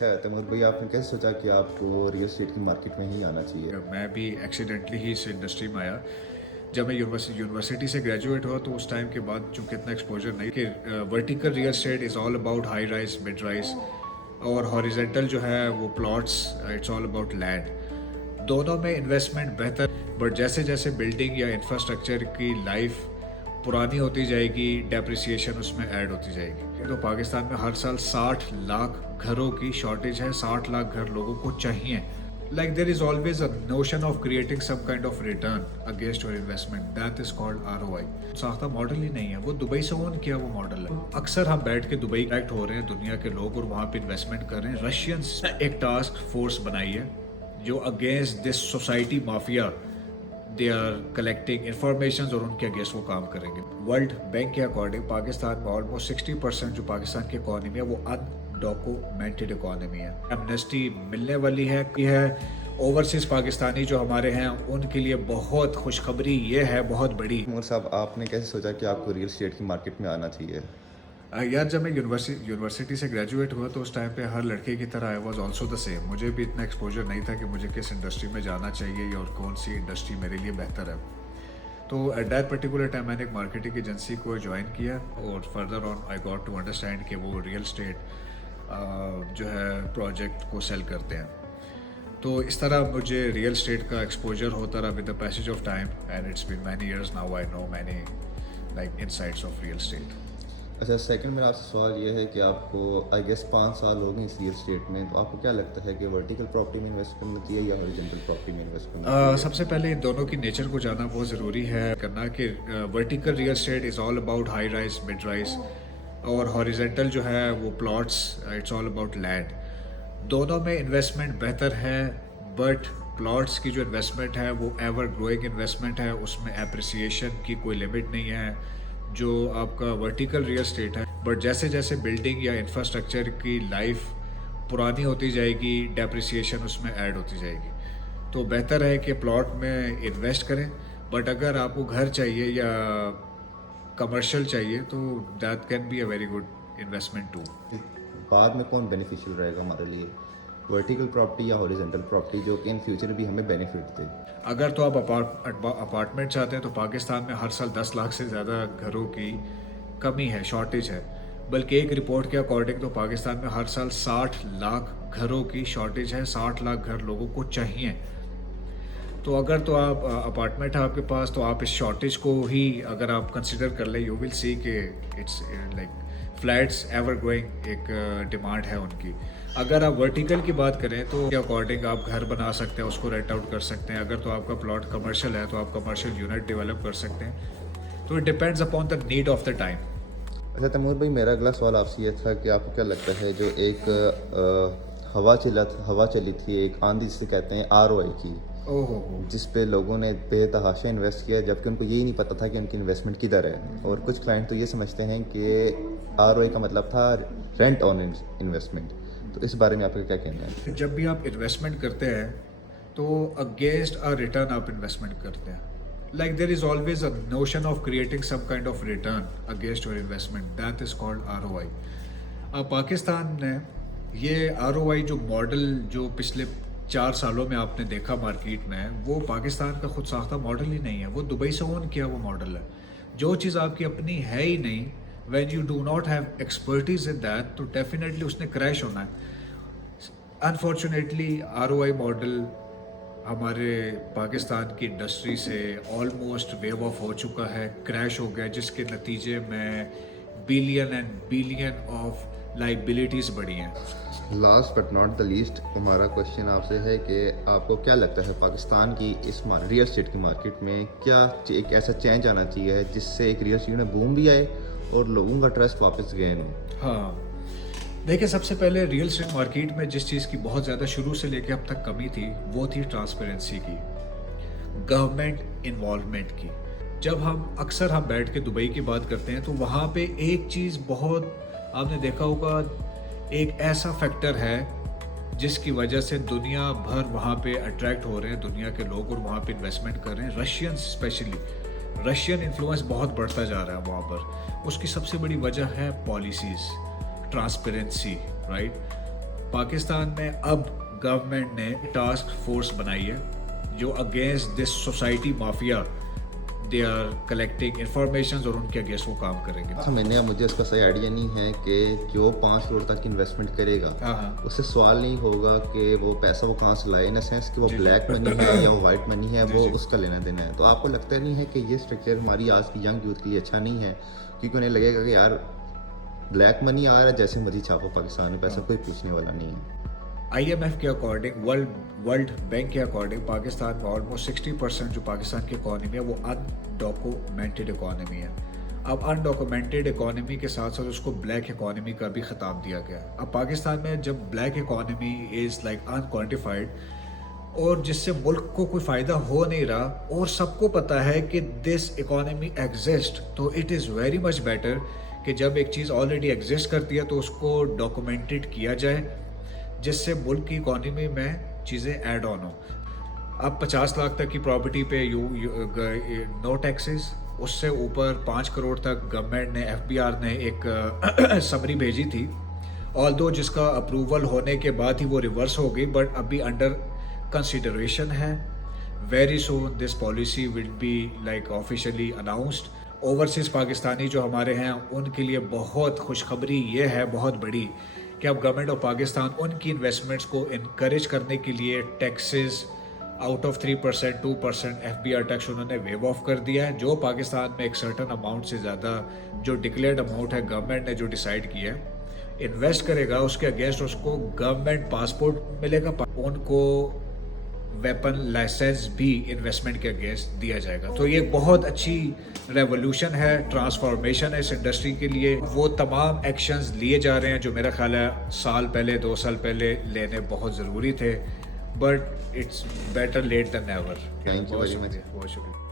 तैमूर भाई, आपने कैसे सोचा कि आपको रियल एस्टेट की मार्केट में ही आना चाहिए? मैं भी एक्सीडेंटली ही इस इंडस्ट्री में आया। जब मैं यूनिवर्सिटी से ग्रेजुएट हुआ तो उस टाइम के बाद चूँकि इतना एक्सपोजर नहीं कि vertical real estate is all about high rise, mid rise, और हॉरिजेंटल जो है वो plots, it's all about land. दोनों में इन्वेस्टमेंट बेहतर, बट जैसे जैसे बिल्डिंग या इंफ्रास्ट्रक्चर की लाइफ पुरानी होती जाएगी, डेप्रिसिएशन उसमें ऐड होती जाएगी। तो पाकिस्तान में हर साल 60 लाख घरों की शॉर्टेज है। 60 लाख घर लोगों को चाहिए। Like there is always a notion of creating some kind of return against your investment. That is called ROI. साख्ता मॉडल ही नहीं है, वो दुबई से ओन किया वो मॉडल है। अक्सर हम बैठ के दुबई एक्ट हो रहे हैं दुनिया के लोग और वहाँ पे इन्वेस्टमेंट कर रहे हैं। रशियंस एक टास्क फोर्स बनाई है जो against this society mafia they are collecting information और उनके अगेंस्ट वो काम करेंगे। वर्ल्ड बैंक के अकॉर्डिंग पाकिस्तान में ऑलमोस्ट 60% जो पाकिस्तान की इकॉनमी है वो अनडॉक्यूमेंटेड इकॉनमी है। एमनेस्टी मिलने वाली है। ओवरसीज पाकिस्तानी जो हमारे हैं उनके लिए बहुत खुशखबरी ये है, बहुत बड़ी। तैमूर साहब, आपने कैसे सोचा कि आपको रियल एस्टेट की मार्केट में आना चाहिए? यार, जब मैं यूनिवर्सिटी से ग्रेजुएट हुआ तो उस टाइम पे हर लड़के की तरह I was also the same. मुझे भी इतना एक्सपोजर नहीं था कि मुझे किस इंडस्ट्री में जाना चाहिए और कौन सी इंडस्ट्री मेरे लिए बेहतर है। तो एट दैट पर्टिकुलर टाइम मैंने एक मार्केटिंग एजेंसी को ज्वाइन किया और further on I got to understand कि वो रियल एस्टेट जो है प्रोजेक्ट को सेल करते हैं। तो इस तरह मुझे रियल एस्टेट का एक्सपोजर होता रहा with the passage of time, and it's been many years now I know many like insights of real estate. अच्छा, सेकंड मेरा आपसे सवाल ये है कि आपको आई गेस 5 साल हो गए इस रियल एस्टेट में, तो आपको क्या लगता है कि वर्टिकल प्रॉपर्टी में इन्वेस्ट करना चाहिए या हॉरिजॉन्टल प्रॉपर्टी में इन्वेस्ट करना चाहिए? सबसे पहले इन दोनों की नेचर को जानना बहुत ज़रूरी है करना कि vertical real estate is all about high rise, mid rise, और हॉरिजेंटल जो है वो plots, it's all about land. दोनों में इन्वेस्टमेंट बेहतर है, बट प्लॉट्स की जो इन्वेस्टमेंट है वो एवर ग्रोइंग इन्वेस्टमेंट है, उसमें एप्रिसिएशन की कोई लिमिट नहीं है जो आपका वर्टिकल रियल एस्टेट है। बट जैसे जैसे बिल्डिंग या इंफ्रास्ट्रक्चर की लाइफ पुरानी होती जाएगी, डेप्रिसिएशन उसमें ऐड होती जाएगी। तो बेहतर है कि प्लॉट में इन्वेस्ट करें, बट अगर आपको घर चाहिए या कमर्शियल चाहिए तो that can be a very good investment too. बाद में कौन बेनिफिशियल रहेगा हमारे लिए, वर्टिकल प्रॉपर्टी या हॉरिजॉन्टल प्रॉपर्टी, जो कि इन फ्यूचर भी हमें बेनिफिट दे? अगर तो आप अपार्टमेंट चाहते हैं तो पाकिस्तान में हर साल 10 लाख से ज़्यादा घरों की कमी है, शॉर्टेज है। बल्कि एक रिपोर्ट के अकॉर्डिंग तो पाकिस्तान में हर साल 60 लाख घरों की शॉर्टेज है। 60 लाख घर लोगों को चाहिए। तो अगर तो आप अपार्टमेंट है आपके पास तो आप इस शॉर्टेज को ही अगर आप कंसिडर कर लें, यू विल सी कि it's like flats ever growing एक डिमांड है उनकी। अगर आप वर्टिकल की बात करें तो के अकॉर्डिंग आप घर बना सकते हैं, उसको रेंट आउट कर सकते हैं। अगर तो आपका प्लॉट कमर्शियल है तो आप कमर्शियल यूनिट डेवलप कर सकते हैं। तो it depends upon the need of the time. अच्छा तैमूर भाई, मेरा अगला सवाल आपसे ये था कि आपको क्या लगता है जो एक हवा चली थी, एक आंधी जिसे कहते हैं ROI की, ओहो, जिस पे लोगों ने बेतहाशा इन्वेस्ट किया जबकि उनको यही नहीं पता था कि उनकी इन्वेस्टमेंट किधर है। और कुछ क्लाइंट तो ये समझते हैं कि ROI का मतलब था रेंट ऑन इन्वेस्टमेंट। तो इस बारे में आपका क्या कहना है? जब भी आप इन्वेस्टमेंट करते हैं तो अगेंस्ट अ रिटर्न आप इन्वेस्टमेंट करते हैं। Like there is always a notion of creating some kind of return against your investment, that is called ROI। अब पाकिस्तान ने ये ROI जो मॉडल जो पिछले 4 सालों में आपने देखा मार्केट में, वो पाकिस्तान का खुद साख्ता मॉडल ही नहीं है, वो दुबई से ओन किया वो मॉडल है। जो चीज़ आपकी अपनी है ही नहीं, when you do not have expertise in that, तो डेफिनेटली उसने क्रैश होना है। अनफॉर्चुनेटली ROI मॉडल हमारे पाकिस्तान की इंडस्ट्री से ऑलमोस्ट वेव ऑफ हो चुका है, क्रैश हो गया, जिसके नतीजे में billion and billion of liabilities बढ़ी हैं। Last but not the least, हमारा क्वेश्चन आपसे है कि आपको क्या लगता है पाकिस्तान की इस रियल एस्टेट की मार्केट में क्या एक ऐसा चेंज आना चाहिए जिससे एक रियल एस्टेट में बूम भी आए और लोगों का ट्रस्ट वापस गेन हो? हाँ, देखिए, सबसे पहले रियल एस्टेट मार्केट में जिस चीज़ की बहुत ज़्यादा शुरू से लेकर अब तक कमी थी वो थी ट्रांसपेरेंसी की, गवर्नमेंट इन्वॉल्वमेंट की। जब हम बैठ के दुबई की बात करते हैं तो वहाँ पे एक चीज़ बहुत आपने देखा होगा, एक ऐसा फैक्टर है जिसकी वजह से दुनिया भर वहाँ पे अट्रैक्ट हो रहे हैं, दुनिया के लोग, और वहाँ पे इन्वेस्टमेंट कर रहे हैं। रशियन स्पेशली, रशियन इन्फ्लुएंस बहुत बढ़ता जा रहा है वहाँ पर। उसकी सबसे बड़ी वजह है पॉलिसीज़, ट्रांसपेरेंसी, राइट। پاکستان میں اب گورنمنٹ نے ٹاسک فورس بنائی ہے جو against this society mafia they are collecting informations اور ان کے اگینسٹ وہ کام کریں گے. میں نے مجھے اس کا صحیح آئیڈیا نہیں ہے کہ جو 5 کروڑ تک انویسٹمنٹ کرے گا اس سے سوال نہیں ہوگا کہ وہ پیسہ وہ کہاں سے لائے, ان سینس کہ وہ بلیک منی ہے یا وہ وائٹ منی ہے, وہ اس کا لینا دینا ہے. تو آپ کو لگتا نہیں ہے کہ یہ اسٹرکچر ہماری آج کی ینگ یوتھ کے لیے اچھا نہیں ہے, کیونکہ انہیں لگے گا کہ یار بلیک منی آ رہا ہے جیسے مرضی چھاپو, پاکستان میں پیسہ کوئی پوچھنے والا نہیں ہے. آئی ایم ایف کے اکارڈنگ, ورلڈ بینک کے اکارڈنگ پاکستان میں آلموسٹ 60% جو پاکستان کی اکانومی ہے وہ انڈاکومنٹڈ اکانومی ہے. اب انڈاکومنٹڈ اکانومی کے ساتھ ساتھ اس کو بلیک اکانومی کا بھی خطاب دیا گیا. اب پاکستان میں جب بلیک اکانومی از لائک انکوانٹیفائڈ اور جس سے ملک کو کوئی فائدہ ہو نہیں رہا اور سب کو پتہ ہے کہ دس اکانومی ایگزسٹ, تو it is very much better کہ جب ایک چیز آلریڈی ایگزسٹ کرتی ہے تو اس کو ڈاکومنٹڈ کیا جائے جس سے ملک کی اکانومی میں چیزیں ایڈ آن ہوں. اب 50 لاکھ تک کی پراپرٹی پہ نو ٹیکسز, اس سے اوپر 5 کروڑ تک گورنمنٹ نے FBR نے ایک سمری بھیجی تھی, آلدو جس کا اپروول ہونے کے بعد ہی وہ ریورس ہو گئی, بٹ ابھی انڈر کنسیڈریشن ہے. Very soon this policy will be like officially announced. Overseas Pakistani جو ہمارے ہیں ان کے لیے بہت خوشخبری یہ ہے, بہت بڑی, کہ اب گورنمنٹ آف پاکستان ان کی انویسٹمنٹس کو انکریج کرنے کے لیے taxes out of 3% 2% FBR tax انہوں نے ویو آف کر دیا ہے. جو پاکستان میں ایک سرٹن اماؤنٹ سے زیادہ جو ڈکلیئرڈ اماؤنٹ ہے گورنمنٹ نے جو ڈیسائیڈ کیا ہے انویسٹ کرے گا, اس کے اگینسٹ اس کو گورنمنٹ پاسپورٹ ملے گا, ان کو ویپن لائسنس بھی انویسٹمنٹ کے اگینسٹ دیا جائے گا. تو یہ بہت اچھی ریولوشن ہے, ٹرانسفارمیشن ہے اس انڈسٹری کے لیے. وہ تمام ایکشنز لیے جا رہے ہیں جو میرا خیال ہے سال پہلے 2 سال پہلے لینے بہت ضروری تھے, but it's better late than never. Thank you very much. بہت شکریہ.